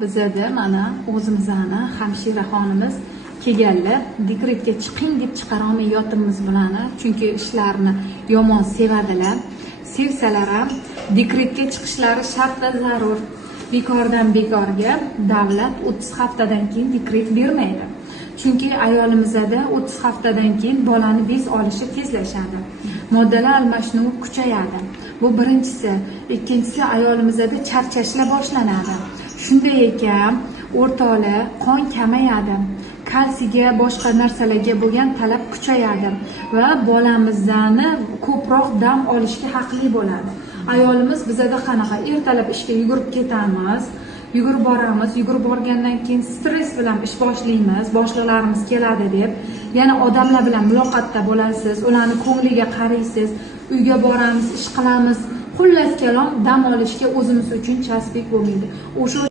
Bizada mana o'zimizni hamshiraxonimiz kelganlar dekretga chiqing deb chiqara olmayotimiz bilan, chunki ishlarni yomon sevadilar. Sevsalar ham dekretga chiqishlari shart va zarur. Bekordan bekorga davlat 30 haftadan keyin dekret bermaydi. Chunki ayolimizda 30 haftadan keyin bolani bez olishi tezlashadi. Moddalar almashinuvi kuchayadi. Bu birinchisi. Ikkinchisi, ayolimizda charchashlar boshlanadi. Shunday ekan, o'rtoqlar, qon kamayadi. Kalsiyga, boshqa narsalarga bo'lgan talab kuchayadi va bolamizdan ko'proq dam olishga haqli bo'ladi. Ayolimiz bizada qanaqa? Ertalab ishga yugurib ketamiz, yugurib boramiz, yugurib borgandan keyin stress bilan ish boshlaymiz, boshliqlarimiz keladi deb, yana odamlar bilan muloqotda bo'lasiz, ularni ko'ngliga qaraysiz, uyga boramiz, ish qilamiz. Xullas kalom, dam olishga o'zimiz uchun chasbik bo'lmaydi. O'sha